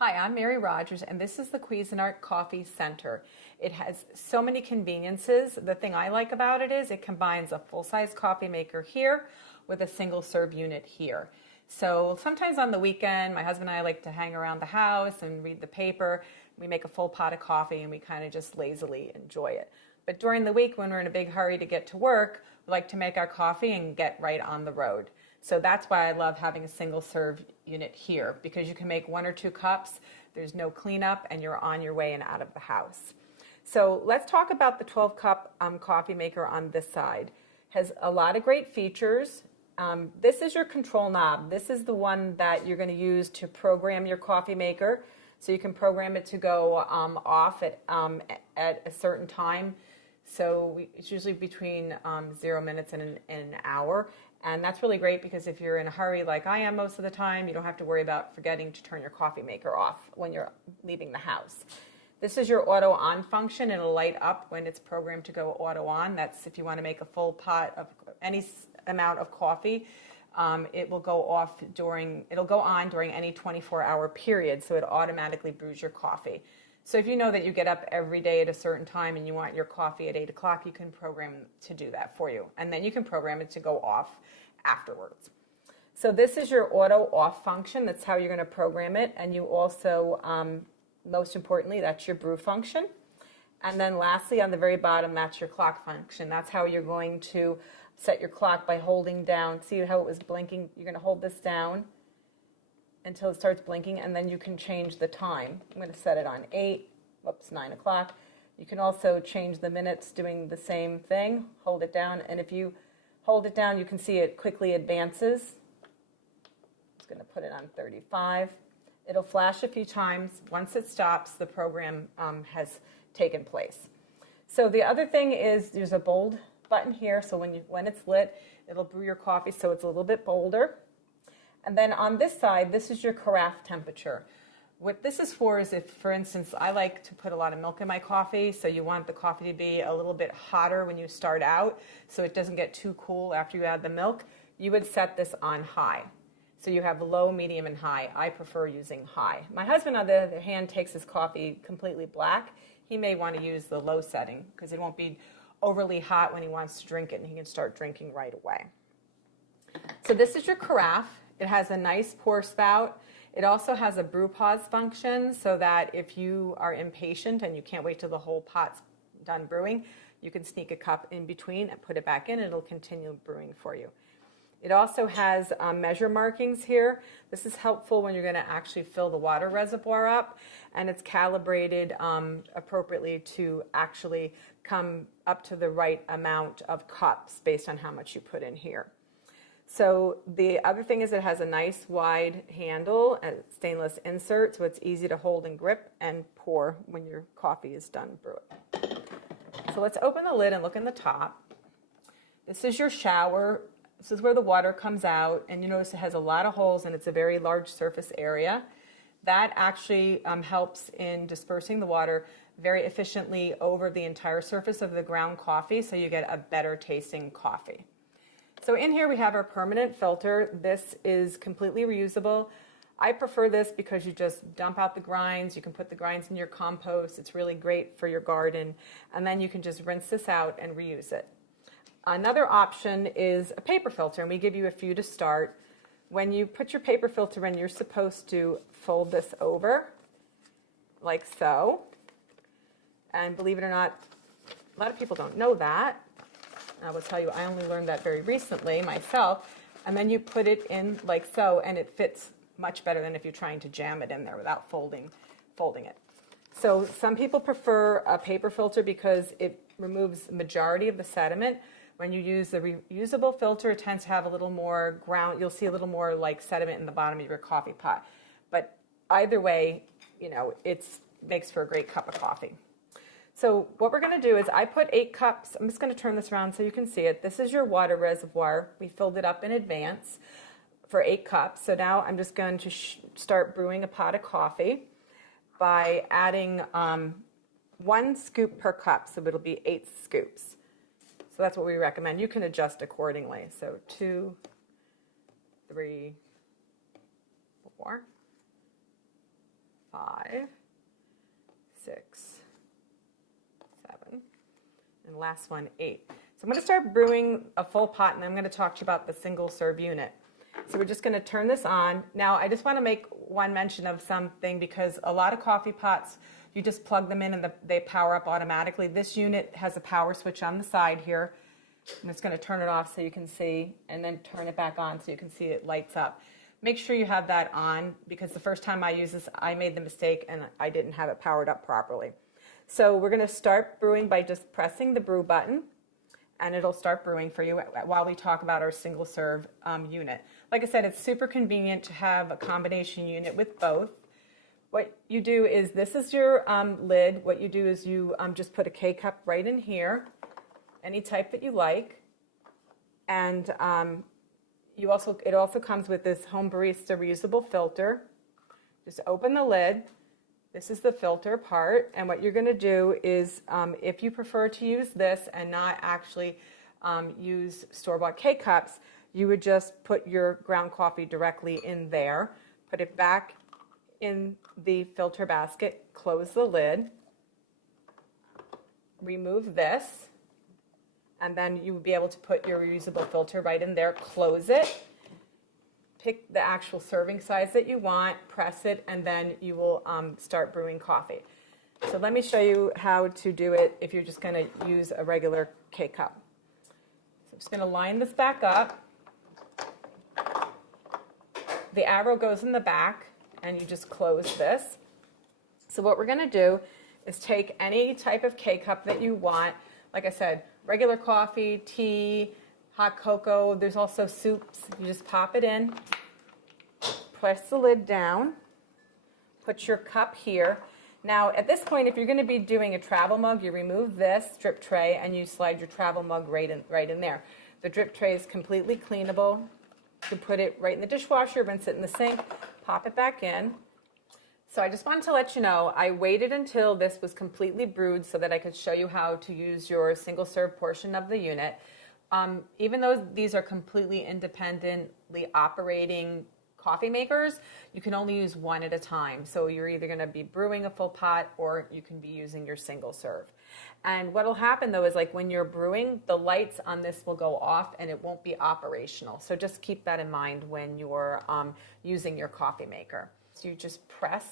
Hi, I'm Mary Rogers, and this is the Cuisinart Coffee Center. It has so many conveniences. The thing I like about it is it combines a full-size coffee maker here with a single-serve unit here. So sometimes on the weekend, my husband and I like to hang around the house and read the paper. We make a full pot of coffee and we kind of just lazily enjoy it. But during the week, when we're in a big hurry to get to work, we like to make our coffee and get right on the road. So that's why I love having a single serve unit here, because you can make 1 or 2 cups, there's no cleanup, and you're on your way and out of the house. So let's talk about the 12-cup coffee maker on this side. Has a lot of great features. This is your control knob. This is the one that you're going to use to program your coffee maker. So you can program it to go off at a certain time. So it's usually between 0 minutes and an hour. And that's really great because if you're in a hurry like I am most of the time, you don't have to worry about forgetting to turn your coffee maker off when you're leaving the house. This is your auto on function. It'll light up when it's programmed to go auto on. That's if you want to make a full pot of any amount of coffee. It will go on during any 24-hour period, so it automatically brews your coffee. So if you know that you get up every day at a certain time and you want your coffee at 8 o'clock, you can program to do that for you. And then you can program it to go off afterwards. So this is your auto off function. That's how you're going to program it. And you also, most importantly, that's your brew function. And then lastly, on the very bottom, that's your clock function. That's how you're going to set your clock by holding down. See how it was blinking? You're going to hold this down until it starts blinking, and then you can change the time. I'm going to set it on 9 o'clock. You can also change the minutes doing the same thing. Hold it down, and if you hold it down, you can see it quickly advances. I'm just going to put it on 35. It'll flash a few times. Once it stops, the program has taken place. So the other thing is there's a bold button here, so when it's lit, it'll brew your coffee so it's a little bit bolder. And then on this side, this is your carafe temperature. What this is for is if, for instance, I like to put a lot of milk in my coffee, so you want the coffee to be a little bit hotter when you start out so it doesn't get too cool after you add the milk, you would set this on high. So you have low, medium, and high. I prefer using high. My husband, on the other hand, takes his coffee completely black. He may want to use the low setting because it won't be overly hot when he wants to drink it, and he can start drinking right away. So this is your carafe. It has a nice pour spout. It also has a brew pause function so that if you are impatient and you can't wait till the whole pot's done brewing, you can sneak a cup in between and put it back in and it'll continue brewing for you. It also has measure markings here. This is helpful when you're going to actually fill the water reservoir up, and it's calibrated appropriately to actually come up to the right amount of cups based on how much you put in here. So the other thing is it has a nice wide handle and stainless insert, so it's easy to hold and grip and pour when your coffee is done brewing. So let's open the lid and look in the top. This is your shower. This is where the water comes out, and you notice it has a lot of holes and it's a very large surface area. That actually helps in dispersing the water very efficiently over the entire surface of the ground coffee, so you get a better tasting coffee. So in here we have our permanent filter. This is completely reusable. I prefer this because you just dump out the grinds. You can put the grinds in your compost. It's really great for your garden. And then you can just rinse this out and reuse it. Another option is a paper filter, and we give you a few to start. When you put your paper filter in, you're supposed to fold this over like so. And believe it or not, a lot of people don't know that. I will tell you, I only learned that very recently myself. And then you put it in like so, and it fits much better than if you're trying to jam it in there without folding it. So some people prefer a paper filter because it removes the majority of the sediment. When you use the reusable filter, it tends to have a little more ground. You'll see a little more like sediment in the bottom of your coffee pot. But either way, you know, it makes for a great cup of coffee. So what we're going to do is I put 8 cups. I'm just going to turn this around so you can see it. This is your water reservoir. We filled it up in advance for 8 cups. So now I'm just going to start brewing a pot of coffee by adding 1 scoop per cup. So it'll be 8 scoops. So that's what we recommend. You can adjust accordingly. So 2, 3, 4, 5, 6, 7, and last one, 8. So I'm going to start brewing a full pot, and I'm going to talk to you about the single serve unit. So we're just going to turn this on. Now, I just want to make one mention of something, because a lot of coffee pots, you just plug them in and they power up automatically. This unit has a power switch on the side here. I'm just going to turn it off so you can see, and then turn it back on so you can see it lights up. Make sure you have that on, because the first time I used this, I made the mistake and I didn't have it powered up properly. So we're going to start brewing by just pressing the brew button, and it'll start brewing for you while we talk about our single serve unit. Like I said, it's super convenient to have a combination unit with both. What you do is, this is your lid. What you do is you just put a K-cup right in here, any type that you like, and it also comes with this Home Barista reusable filter. Just open the lid. This is the filter part, and what you're going to do is, if you prefer to use this and not actually use store-bought K-cups, you would just put your ground coffee directly in there, put it back in the filter basket, close the lid, remove this, and then you would be able to put your reusable filter right in there, close it, pick the actual serving size that you want, press it, and then you will start brewing coffee. So let me show you how to do it if you're just going to use a regular K-cup. So I'm just going to line this back up. The arrow goes in the back, and you just close this. So what we're going to do is take any type of K-cup that you want. Like I said, regular coffee, tea, hot cocoa. There's also soups. You just pop it in, press the lid down, put your cup here. Now, at this point, if you're going to be doing a travel mug, you remove this drip tray and you slide your travel mug right in there. The drip tray is completely cleanable. You can put it right in the dishwasher, rinse it in the sink, pop it back in. So I just wanted to let you know, I waited until this was completely brewed so that I could show you how to use your single serve portion of the unit. Even though these are completely independently operating coffee makers, you can only use one at a time. So you're either going to be brewing a full pot, or you can be using your single serve. And what will happen though is, like, when you're brewing, the lights on this will go off and it won't be operational. So just keep that in mind when you're using your coffee maker. So you just press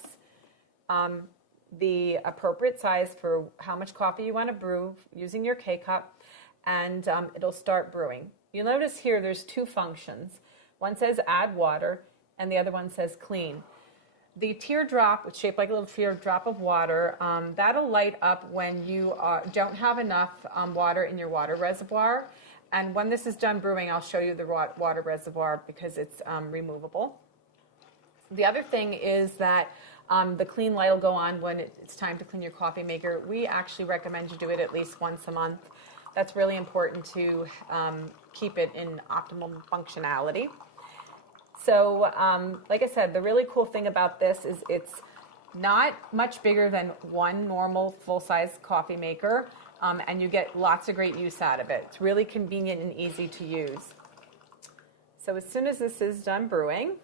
the appropriate size for how much coffee you want to brew using your K-cup, and it'll start brewing. You'll notice here there's two functions. One says add water, and the other one says clean. The teardrop, it's shaped like a little teardrop of water, that'll light up when you don't have enough water in your water reservoir. And when this is done brewing, I'll show you the water reservoir, because it's removable. The other thing is that the clean light will go on when it's time to clean your coffee maker. We actually recommend you do it at least once a month. That's really important to keep it in optimal functionality. So, like I said, the really cool thing about this is it's not much bigger than one normal full-size coffee maker, and you get lots of great use out of it. It's really convenient and easy to use. So as soon as this is done brewing,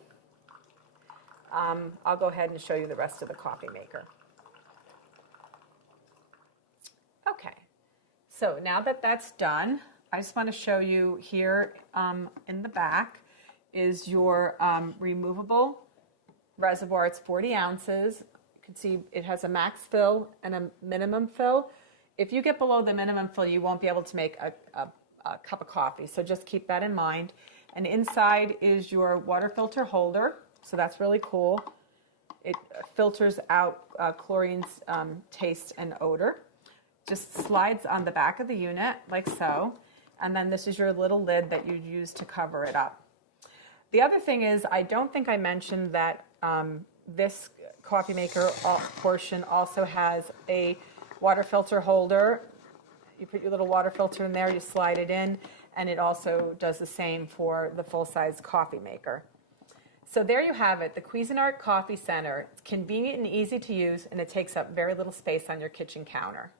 I'll go ahead and show you the rest of the coffee maker. Okay, so now that that's done, I just want to show you here in the back is your removable reservoir. It's 40 ounces. You can see it has a max fill and a minimum fill. If you get below the minimum fill, you won't be able to make a cup of coffee, so just keep that in mind. And inside is your water filter holder, so that's really cool. It filters out chlorine's taste and odor. Just slides on the back of the unit like so, and then this is your little lid that you use to cover it up. The other thing is, I don't think I mentioned that this coffee maker portion also has a water filter holder. You put your little water filter in there, you slide it in, and it also does the same for the full-size coffee maker. So there you have it, the Cuisinart Coffee Center. It's convenient and easy to use, and it takes up very little space on your kitchen counter.